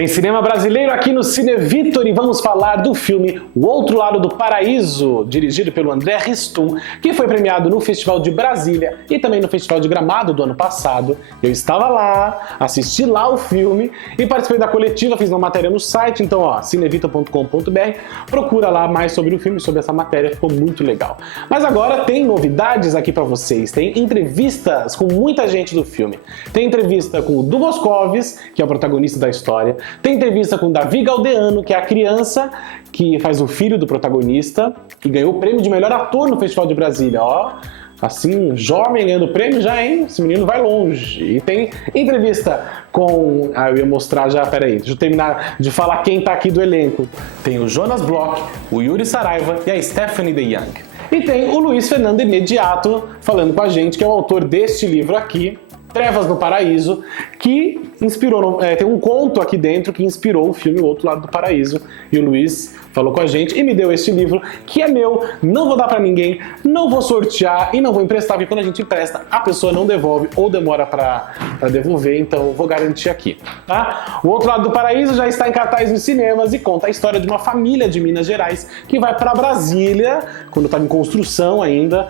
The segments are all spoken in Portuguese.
Tem cinema brasileiro aqui no Cine Vitor e vamos falar do filme O Outro Lado do Paraíso, dirigido pelo André Ristum, que foi premiado no Festival de Brasília e também no Festival de Gramado do ano passado. Eu estava lá, assisti lá o filme e participei da coletiva, fiz uma matéria no site, então cinevitor.com.br, procura lá mais sobre o filme, sobre essa matéria, ficou muito legal. Mas agora tem novidades aqui pra vocês, tem entrevistas com muita gente do filme. Tem entrevista com o Du Moscovis, que é o protagonista da história. Tem entrevista com Davi Galdeano, que é a criança que faz o filho do protagonista, que ganhou o prêmio de melhor ator no Festival de Brasília. Ó, assim, jovem ganhando prêmio já, hein? Esse menino vai longe. E tem entrevista com... eu ia mostrar já, peraí, deixa eu terminar de falar quem tá aqui do elenco. Tem o Jonas Bloch, o Yuri Saraiva e a Stephanie DeYoung. E tem o Luiz Fernando Imediato falando com a gente, que é o autor deste livro aqui, Trevas no Paraíso, que inspirou, tem um conto aqui dentro que inspirou o filme O Outro Lado do Paraíso, e o Luiz falou com a gente e me deu este livro, que é meu, não vou dar pra ninguém, não vou sortear e não vou emprestar, porque quando a gente empresta, a pessoa não devolve ou demora pra devolver, então vou garantir aqui, tá? O Outro Lado do Paraíso já está em cartaz nos cinemas e conta a história de uma família de Minas Gerais que vai pra Brasília, quando estava em construção ainda,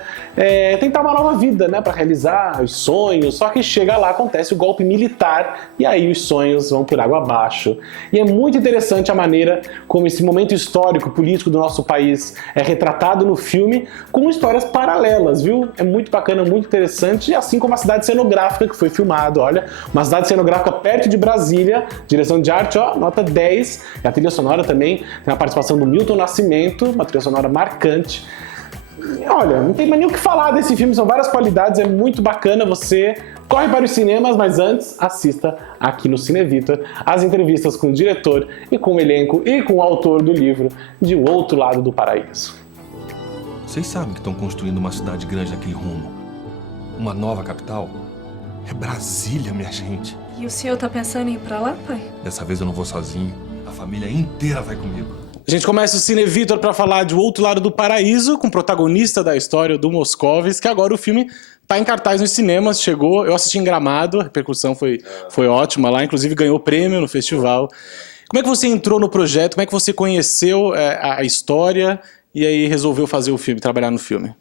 tentar uma nova vida, né, pra realizar os sonhos, só que chega lá, acontece o golpe militar e aí os sonhos vão por água abaixo. E é muito interessante a maneira como esse momento histórico, político do nosso país é retratado no filme com histórias paralelas, viu? É muito bacana, muito interessante, assim como a cidade cenográfica que foi filmado, olha, uma cidade cenográfica perto de Brasília, direção de arte, ó, nota 10, e a trilha sonora também tem a participação do Milton Nascimento, uma trilha sonora marcante. Olha, não tem mais nem o que falar desse filme, são várias qualidades, é muito bacana, você corre para os cinemas, mas antes assista aqui no Cine Vitor as entrevistas com o diretor e com o elenco e com o autor do livro de O Outro Lado do Paraíso. Vocês sabem que estão construindo uma cidade grande naquele rumo, uma nova capital? É Brasília, minha gente. E o senhor tá pensando em ir pra lá, pai? Dessa vez eu não vou sozinho, a família inteira vai comigo. A gente começa o Cine Vitor para falar de O Outro Lado do Paraíso, com o protagonista da história, o Du Moscovis, que agora o filme tá em cartaz nos cinemas, chegou, eu assisti em Gramado, a repercussão foi ótima lá, inclusive ganhou prêmio no festival. Como é que você entrou no projeto, como é que você conheceu a história e aí resolveu fazer o filme, trabalhar no filme?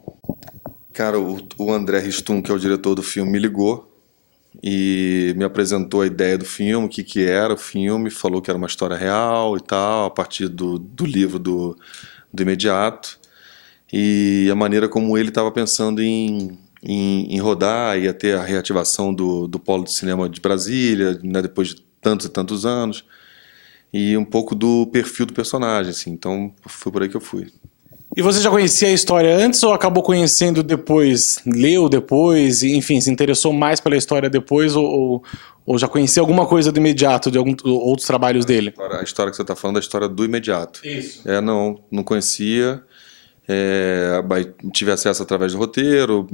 Cara, o André Ristum, que é o diretor do filme, me ligou e me apresentou a ideia do filme, o que era o filme, falou que era uma história real e tal, a partir do livro do Imediato, e a maneira como ele estava pensando em rodar, ia ter a reativação do Polo de Cinema de Brasília, né, depois de tantos e tantos anos, e um pouco do perfil do personagem, assim, então foi por aí que eu fui. E você já conhecia a história antes ou acabou conhecendo depois, leu depois, enfim, se interessou mais pela história depois ou já conhecia alguma coisa do Imediato, de outros trabalhos dele? A história que você está falando é a história do Imediato. Isso. Não conhecia, tive acesso através do roteiro,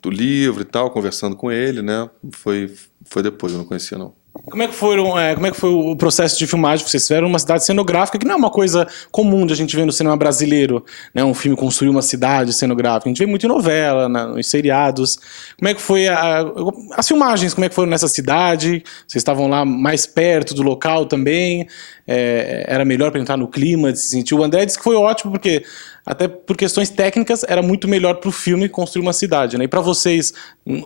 do livro e tal, conversando com ele, né? Foi depois, eu não conhecia não. Como é que foi o processo de filmagem? Vocês fizeram uma cidade cenográfica, que não é uma coisa comum de a gente ver no cinema brasileiro, né? Um filme construir uma cidade cenográfica. A gente vê muito em novela, nos seriados. Como é que foi as filmagens? Como é que foram nessa cidade? Vocês estavam lá mais perto do local também? Era melhor para entrar no clima, de se sentir? O André disse que foi ótimo, porque até por questões técnicas era muito melhor para o filme construir uma cidade, né? E para vocês,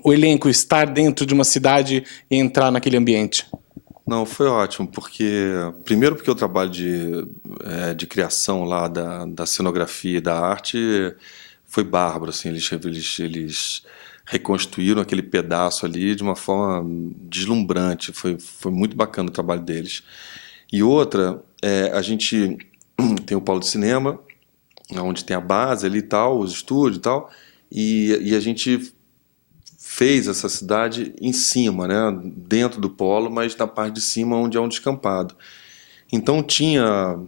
o elenco estar dentro de uma cidade e entrar naquele ambiente? Não, foi ótimo, primeiro porque o trabalho de criação lá da cenografia e da arte foi bárbaro, assim, eles reconstruíram aquele pedaço ali de uma forma deslumbrante, foi muito bacana o trabalho deles. E outra, a gente tem o Polo de Cinema, onde tem a base ali e tal, os estúdios e tal, e a gente fez essa cidade em cima, né, dentro do polo, mas na parte de cima onde é um descampado. Então tinha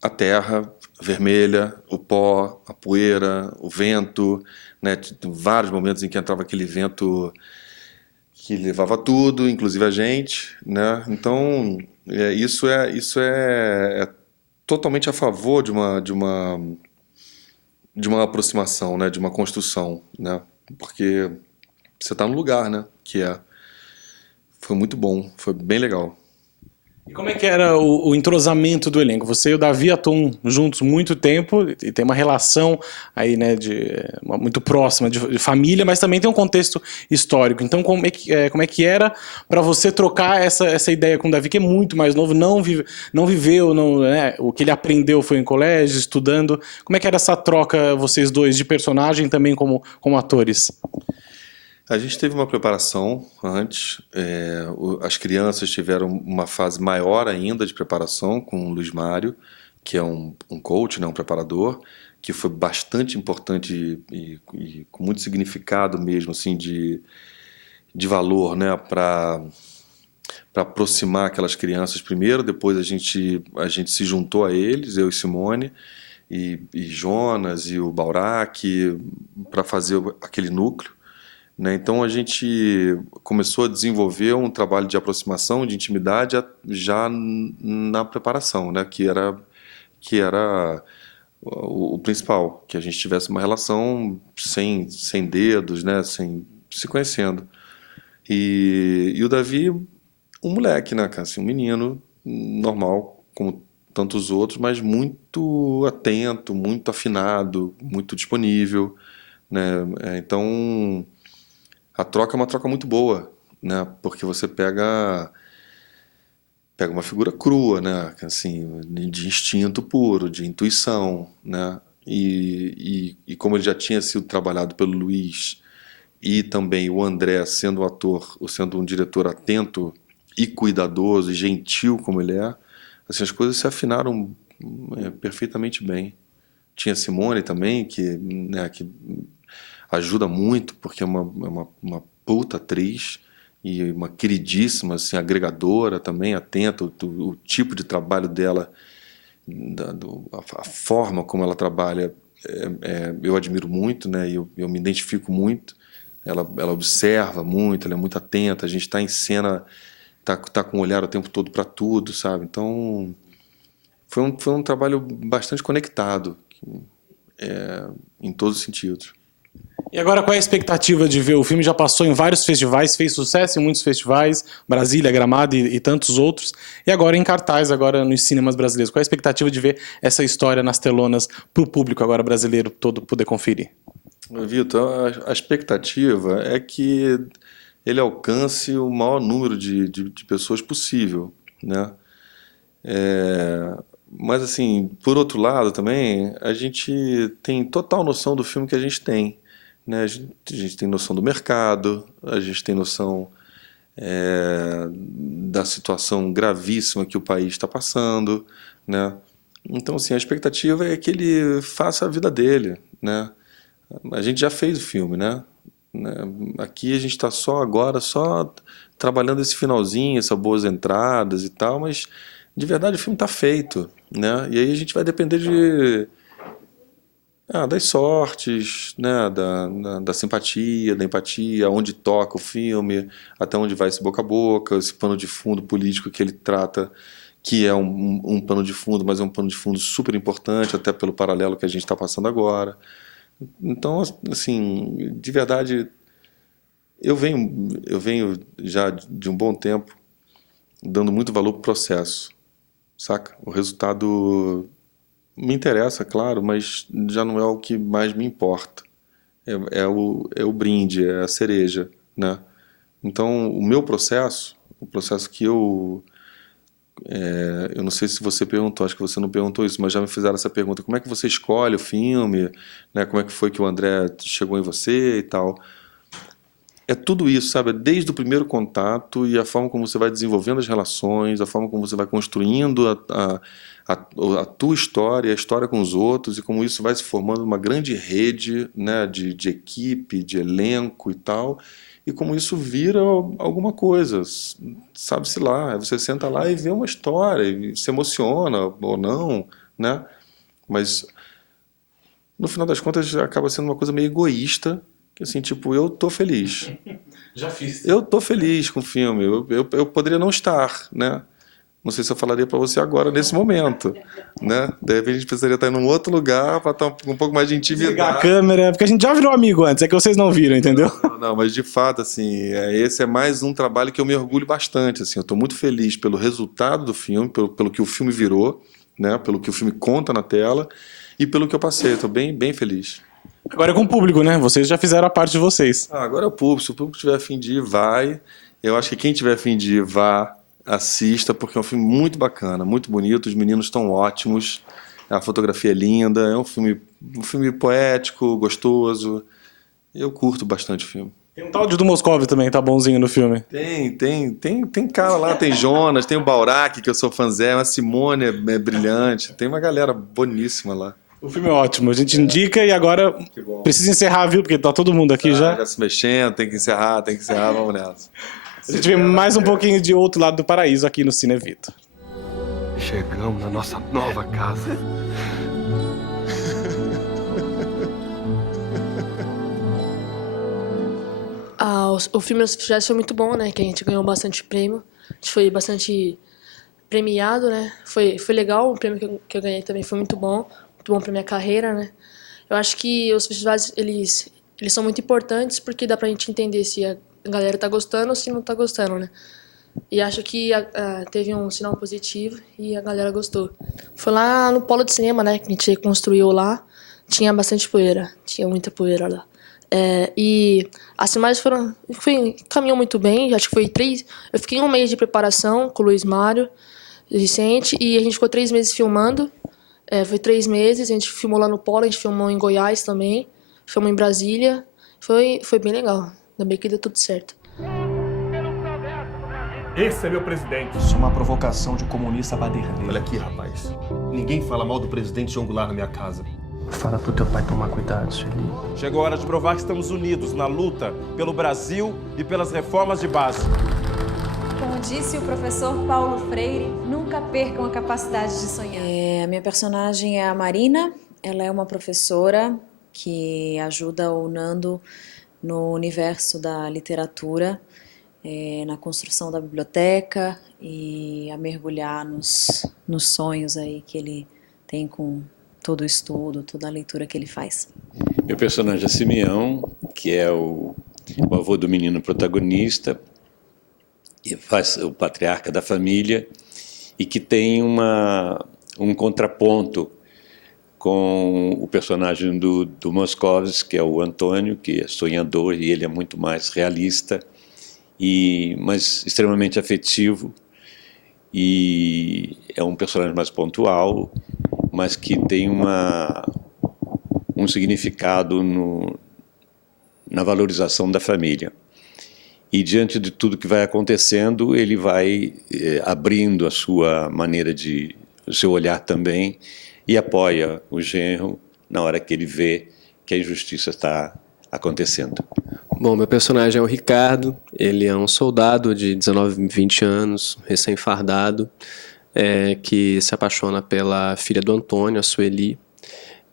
a terra vermelha, o pó, a poeira, o vento, né, vários momentos em que entrava aquele vento que levava tudo, inclusive a gente, né? Então isso é totalmente a favor de uma aproximação, né, de uma construção, né? Porque você está no lugar, né? Foi muito bom, foi bem legal. E como é que era o entrosamento do elenco? Você e o Davi atuam juntos muito tempo e tem uma relação aí, né, muito próxima de família, mas também tem um contexto histórico. Então, como é que era para você trocar essa ideia com o Davi, que é muito mais novo, não viveu, não, né, o que ele aprendeu foi em colégio, estudando. Como é que era essa troca, vocês dois, de personagem também como atores? A gente teve uma preparação antes, as crianças tiveram uma fase maior ainda de preparação com o Luiz Mário, que é um coach, né, um preparador, que foi bastante importante e com muito significado mesmo, assim, de valor, né, para aproximar aquelas crianças primeiro, depois a gente se juntou a eles, eu e Simone, e Jonas e o Baurac, para fazer aquele núcleo, né? Então a gente começou a desenvolver um trabalho de aproximação, de intimidade já na preparação, né? Que era o principal, que a gente tivesse uma relação sem dedos, né? Sem se conhecendo. E o Davi, um moleque, né, cara? Assim, um menino normal, como tantos outros, mas muito atento, muito afinado, muito disponível, né? Então a troca é uma troca muito boa, né? Porque você pega uma figura crua, né? Assim, de instinto puro, de intuição, né? E como ele já tinha sido trabalhado pelo Luiz e também o André sendo um ator, ou sendo um diretor atento e cuidadoso e gentil como ele é, assim, as coisas se afinaram perfeitamente bem. Tinha a Simone também, né, que ajuda muito, porque é uma puta atriz e uma queridíssima, assim, agregadora também, atenta, o tipo de trabalho dela, a forma como ela trabalha, eu admiro muito, né? Eu me identifico muito. Ela observa muito, ela é muito atenta, a gente está em cena, tá com o olhar o tempo todo para tudo, sabe? Então, foi um trabalho bastante conectado, em todos os sentidos. E agora, qual é a expectativa de ver? O filme já passou em vários festivais, fez sucesso em muitos festivais, Brasília, Gramado e tantos outros. E agora em cartaz, agora nos cinemas brasileiros. Qual é a expectativa de ver essa história nas telonas para o público agora brasileiro todo poder conferir? Vitor, a expectativa é que ele alcance o maior número de pessoas possível, né? Mas assim, por outro lado também, a gente tem total noção do filme que a gente tem, né? A gente tem noção do mercado, a gente tem noção da situação gravíssima que o país está passando, né? Então, assim, a expectativa é que ele faça a vida dele, né? A gente já fez o filme, né? Aqui a gente está só trabalhando esse finalzinho, essas boas entradas e tal, mas de verdade o filme está feito, né? E aí a gente vai depender das sortes, né? Da simpatia, da empatia, onde toca o filme, até onde vai esse boca a boca, esse pano de fundo político que ele trata, que é um pano de fundo, mas é um pano de fundo super importante, até pelo paralelo que a gente está passando agora. Então, assim, de verdade, eu venho já de um bom tempo dando muito valor pro processo, saca? O resultado me interessa, claro, mas já não é o que mais me importa. É o brinde, é a cereja, né? Então, o processo que eu não sei se você perguntou, acho que você não perguntou isso, mas já me fizeram essa pergunta: como é que você escolhe o filme, né? Como é que foi que o André chegou em você e tal? É tudo isso, sabe? É desde o primeiro contato e a forma como você vai desenvolvendo as relações, a forma como você vai construindo a tua história, a história com os outros, e como isso vai se formando uma grande rede, né, de equipe, de elenco e tal, e como isso vira alguma coisa, sabe-se lá. Aí você senta lá e vê uma história, e se emociona ou não, né? Mas no final das contas acaba sendo uma coisa meio egoísta, que assim, tipo, eu tô feliz. Já fiz. Eu tô feliz com o filme. Eu poderia não estar, né? não sei se eu falaria para você agora, nesse momento, né? De repente a gente precisaria estar em um outro lugar para estar um pouco mais de Ligar a intimidade. câmera, porque a gente já virou amigo antes, é que vocês não viram, entendeu? Não, mas de fato, assim, esse é mais um trabalho que eu me orgulho bastante, assim, eu estou muito feliz pelo resultado do filme, pelo que o filme virou, né? Pelo que o filme conta na tela e pelo que eu passei, estou bem, bem feliz. Agora é com o público, né? Vocês já fizeram a parte de vocês. Agora é o público, se o público tiver a fim de ir, vai. Eu acho que quem tiver a fim de ir, vá, assista, porque é um filme muito bacana, muito bonito, os meninos estão ótimos, a fotografia é linda, é um filme poético, gostoso. Eu curto bastante o filme. Tem um tal de do Moscov também, tá bonzinho no filme. Tem cara lá, tem Jonas, tem o Baurac, que eu sou fãzé, a Simone é brilhante, tem uma galera boníssima lá. O filme é ótimo, a gente indica e agora Que bom. precisa encerrar, viu? Porque tá todo mundo aqui já. Já se mexendo, tem que encerrar, vamos nessa. A gente vê mais um pouquinho de Outro Lado do Paraíso aqui no Cine Vitor. Chegamos na nossa nova casa. O filme Os Festivais foi muito bom, né? Que a gente ganhou bastante prêmio. A gente foi bastante premiado, né? Foi legal, o prêmio que eu ganhei também foi muito bom pra minha carreira, né? Eu acho que os festivais, eles são muito importantes porque dá pra gente entender se a galera tá gostando ou se não tá gostando, né? E acho que teve um sinal positivo e a galera gostou. Foi lá no Polo de Cinema, né? Que a gente construiu lá. Tinha bastante poeira, tinha muita poeira lá. E as filmagens caminhou muito bem, acho que foi 3... Eu fiquei 1 mês de preparação com o Luiz Mário, Vicente, e a gente ficou 3 meses filmando. Foi 3 meses, a gente filmou lá no Polo, a gente filmou em Goiás também, filmou em Brasília. Foi bem legal, ainda bem que deu tudo certo. Esse é meu presidente. Isso é uma provocação de um comunista baderneiro. Olha aqui, rapaz. Ninguém fala mal do presidente João Goulart na minha casa. Fala pro teu pai tomar cuidado, Sueli. Chegou a hora de provar que estamos unidos na luta pelo Brasil e pelas reformas de base. Como disse o professor Paulo Freire, nunca percam a capacidade de sonhar. A minha personagem é a Marina. Ela é uma professora que ajuda o Nando no universo da literatura, na construção da biblioteca e a mergulhar nos sonhos aí que ele tem com todo o estudo, toda a leitura que ele faz. Meu personagem é Simeão, que é o avô do menino protagonista, e faz o patriarca da família, e que tem um contraponto com o personagem do Moscovitz, que é o Antônio, que é sonhador, e ele é muito mais realista, mas extremamente afetivo, e é um personagem mais pontual, mas que tem um significado na valorização da família. E diante de tudo que vai acontecendo, ele vai abrindo a sua maneira o seu olhar também, e apoia o genro na hora que ele vê que a injustiça está acontecendo. Bom, meu personagem é o Ricardo, ele é um soldado de 19, 20 anos, recém-fardado, que se apaixona pela filha do Antônio, a Sueli,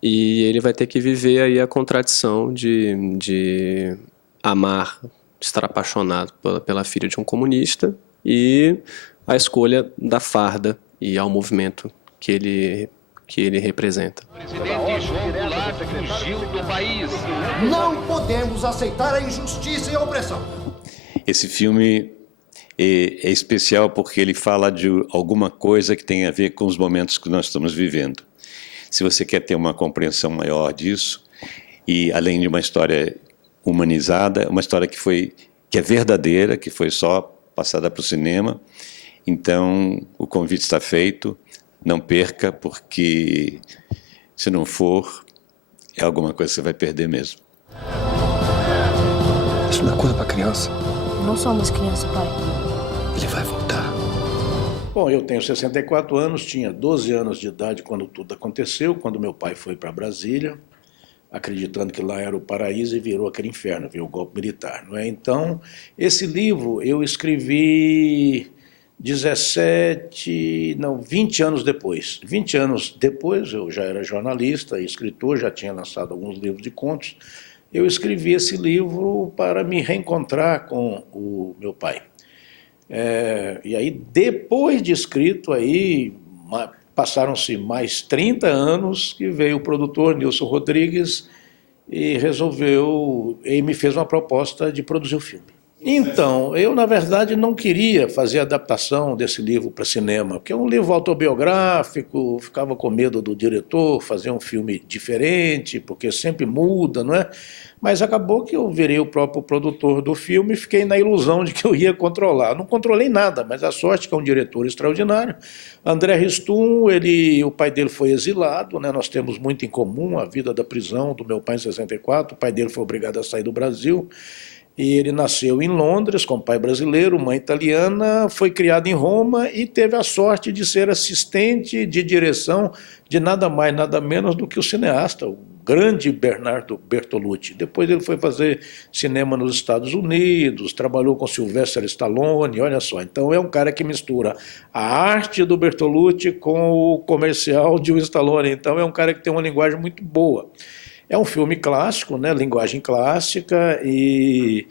e ele vai ter que viver aí a contradição de amar, estar apaixonado pela filha de um comunista e a escolha da farda e ao movimento que ele representa. O presidente João Goulart fugiu do país. Não podemos aceitar a injustiça e a opressão. Esse filme é especial porque ele fala de alguma coisa que tem a ver com os momentos que nós estamos vivendo. Se você quer ter uma compreensão maior disso, e além de uma história humanizada, uma história que é verdadeira, que foi só passada para o cinema, então o convite está feito, não perca, porque se não for, é alguma coisa que você vai perder mesmo. Isso não é coisa pra criança. Não somos criança, pai. Ele vai voltar. Bom, eu tenho 64 anos, tinha 12 anos de idade quando tudo aconteceu, quando meu pai foi para Brasília, acreditando que lá era o paraíso e virou aquele inferno, veio o golpe militar, não é? Então, esse livro eu escrevi 20 anos depois. 20 anos depois, eu já era jornalista e escritor, já tinha lançado alguns livros de contos. Eu escrevi esse livro para me reencontrar com o meu pai. E aí, depois de escrito, aí passaram-se mais 30 anos que veio o produtor Nilson Rodrigues e me fez uma proposta de produzir o filme. Então, eu na verdade não queria fazer a adaptação desse livro para cinema, porque é um livro autobiográfico, ficava com medo do diretor fazer um filme diferente, porque sempre muda, não é? Mas acabou que eu virei o próprio produtor do filme e fiquei na ilusão de que eu ia controlar. Não controlei nada, mas a sorte que é um diretor extraordinário. André Ristum, o pai dele foi exilado, né? Nós temos muito em comum, a vida da prisão do meu pai em 64, o pai dele foi obrigado a sair do Brasil. E ele nasceu em Londres, com pai brasileiro, mãe italiana, foi criado em Roma e teve a sorte de ser assistente de direção de nada mais, nada menos do que o cineasta, o grande Bernardo Bertolucci. Depois ele foi fazer cinema nos Estados Unidos, trabalhou com Sylvester Stallone, olha só. Então é um cara que mistura a arte do Bertolucci com o comercial de um Stallone. Então é um cara que tem uma linguagem muito boa. É um filme clássico, né? Linguagem clássica, e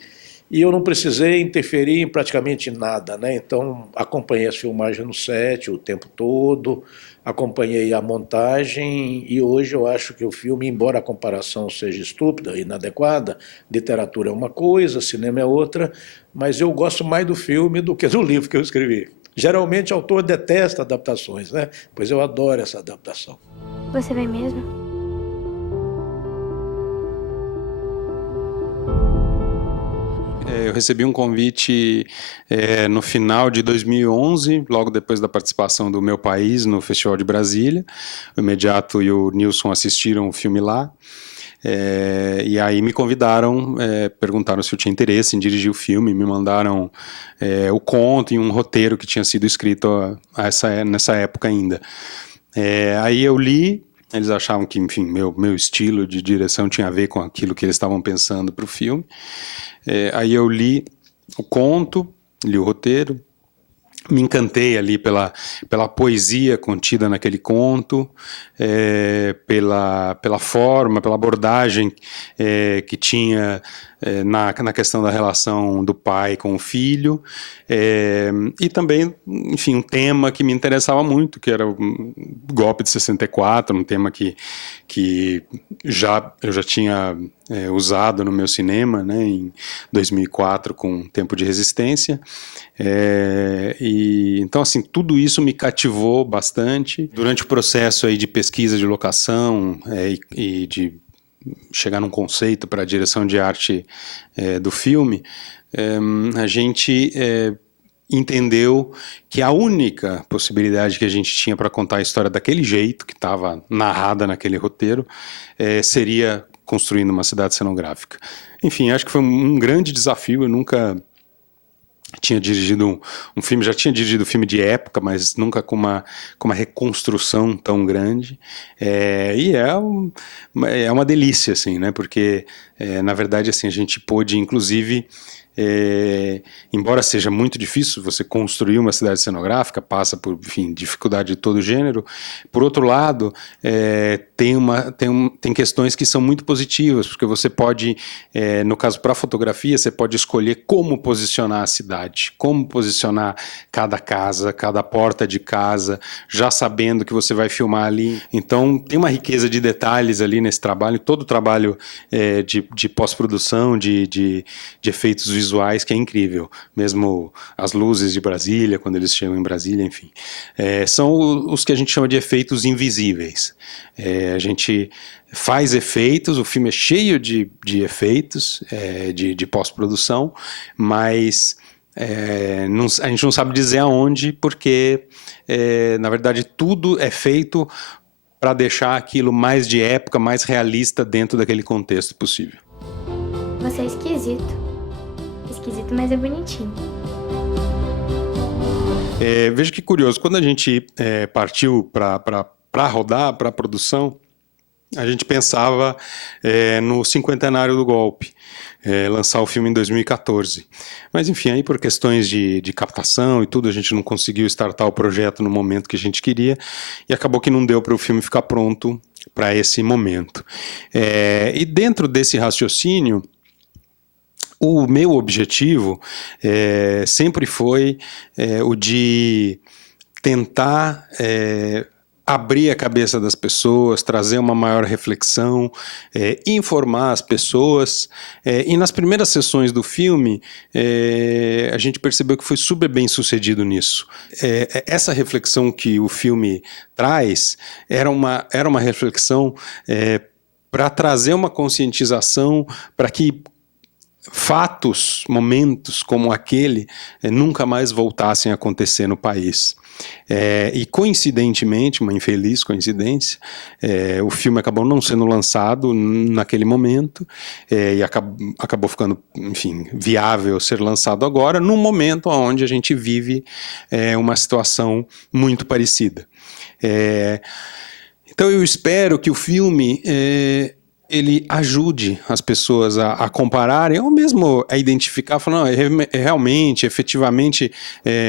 eu não precisei interferir em praticamente nada, né? Então acompanhei as filmagens no set o tempo todo, acompanhei a montagem, e hoje eu acho que o filme, embora a comparação seja estúpida e inadequada, literatura é uma coisa, cinema é outra, mas eu gosto mais do filme do que do livro que eu escrevi. Geralmente o autor detesta adaptações, né? Pois eu adoro essa adaptação. Você vai mesmo? Eu recebi um convite no final de 2011, logo depois da participação do Meu País no Festival de Brasília. O Imediato e o Nilson assistiram o filme lá. E aí me convidaram, perguntaram se eu tinha interesse em dirigir o filme, me mandaram o conto e um roteiro que tinha sido escrito nessa época ainda. Aí eu li. Eles achavam que, enfim, meu estilo de direção tinha a ver com aquilo que eles estavam pensando para o filme. Aí eu li o conto, li o roteiro, me encantei ali pela poesia contida naquele conto, pela forma, pela abordagem que tinha na questão da relação do pai com o filho, e também, enfim, um tema que me interessava muito, que era o golpe de 64, um tema que eu já tinha usado no meu cinema, né, em 2004 com Tempo de Resistência. Então, assim, tudo isso me cativou bastante. Durante o processo aí de pesquisa de locação e de chegar num conceito para a direção de arte do filme, a gente entendeu que a única possibilidade que a gente tinha para contar a história daquele jeito, que estava narrada naquele roteiro, seria construindo uma cidade cenográfica. Enfim, acho que foi um grande desafio. Eu nunca tinha dirigido um filme, já tinha dirigido filme de época, mas nunca com uma reconstrução tão grande. E é uma delícia, assim, né? Porque, na verdade, assim, a gente pôde, inclusive, embora seja muito difícil você construir uma cidade cenográfica, passa por, enfim, dificuldade de todo gênero. Por outro lado, tem questões que são muito positivas, porque você pode, no caso para fotografia, você pode escolher como posicionar a cidade, como posicionar cada casa, cada porta de casa, já sabendo que você vai filmar ali. Então tem uma riqueza de detalhes ali nesse trabalho, todo o trabalho de pós-produção, de efeitos visuais, que é incrível. Mesmo as luzes de Brasília, quando eles chegam em Brasília, enfim. São os que a gente chama de efeitos invisíveis. A gente faz efeitos, o filme é cheio de efeitos, de pós-produção, mas a gente não sabe dizer aonde, porque, na verdade, tudo é feito para deixar aquilo mais de época, mais realista dentro daquele contexto possível. Você é esquisito. Esquisito, mas é bonitinho. Veja que curioso, quando a gente partiu para rodar, para a produção, a gente pensava no cinquentenário do golpe, lançar o filme em 2014. Mas, enfim, aí por questões de captação e tudo, a gente não conseguiu startar o projeto no momento que a gente queria, e acabou que não deu para o filme ficar pronto para esse momento. E dentro desse raciocínio, O meu objetivo sempre foi o de tentar abrir a cabeça das pessoas, trazer uma maior reflexão, informar as pessoas. E nas primeiras sessões do filme, a gente percebeu que foi super bem sucedido nisso. Essa reflexão que o filme traz era uma reflexão para trazer uma conscientização para que fatos, momentos como aquele nunca mais voltassem a acontecer no país. E coincidentemente, uma infeliz coincidência, o filme acabou não sendo lançado naquele momento e acabou ficando, enfim, viável ser lançado agora, num momento onde a gente vive uma situação muito parecida. Então eu espero que o filme ele ajude as pessoas a compararem, ou mesmo a identificar, falando, realmente, efetivamente,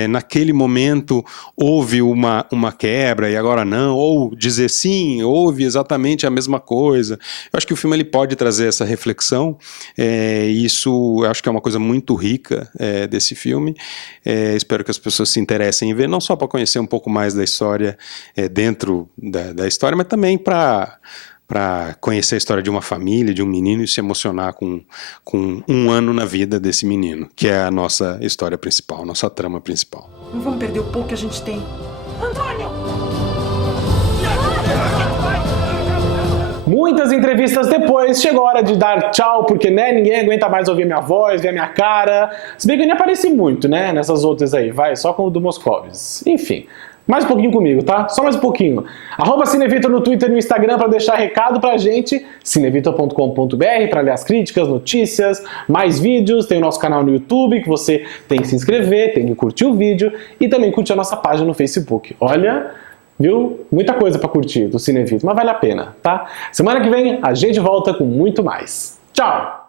naquele momento houve uma quebra e agora não, ou dizer sim, houve exatamente a mesma coisa. Eu acho que o filme ele pode trazer essa reflexão, e isso eu acho que é uma coisa muito rica desse filme. Espero que as pessoas se interessem em ver, não só para conhecer um pouco mais da história dentro da história, mas também para conhecer a história de uma família, de um menino e se emocionar com um ano na vida desse menino, que é a nossa história principal, nossa trama principal. Não vamos perder o pouco que a gente tem. Antônio! Muitas entrevistas depois, chegou a hora de dar tchau, porque ninguém aguenta mais ouvir minha voz, ver minha cara. Se bem que eu nem apareci muito, nessas outras aí, só com o do Moscovis. Enfim. Mais um pouquinho comigo, tá? Só mais um pouquinho. @Cinevitor no Twitter e no Instagram para deixar recado pra gente. cinevitor.com.br para ler as críticas, notícias, mais vídeos. Tem o nosso canal no YouTube que você tem que se inscrever, tem que curtir o vídeo e também curtir a nossa página no Facebook. Olha, viu? Muita coisa para curtir do Cinevitor, mas vale a pena, tá? Semana que vem a gente volta com muito mais. Tchau!